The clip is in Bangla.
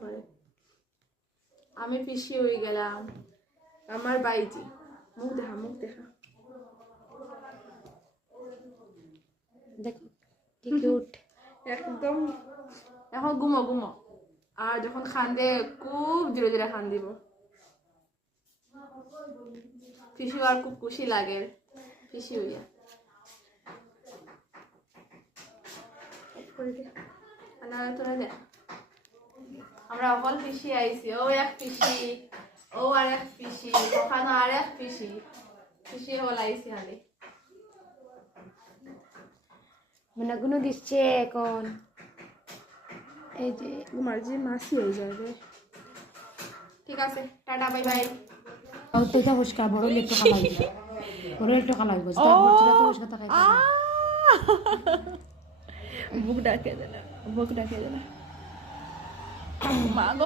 পরে আমি পিসি হয়ে গেলাম আমার বাইজি মুখ দেখা দেখো কি কিউট। একদম এখন ঘুমো আর যখন খান্দে খুব জোরে জোরে খান দিব পিসি আর খুব খুশি লাগে পিসি হইয়া তোরা দেখ আমরা অকল পিসি আইছি ও এক পিসি ও আর এক পিসি ওখানে আর এক পিসি পিসি হল আইছি আরে মানে গুনো দিচ্ছে এখন এই যে মাঝে মাসি হয়ে যাবে ঠিক আছে টাটা বাই বাই আর তো এটা বসকা বড় লেট টাকা লাগবে বড় লেট টাকা লাগবে তার বড়টা তো বসকা টাকা বুক ডাকে দেনা মা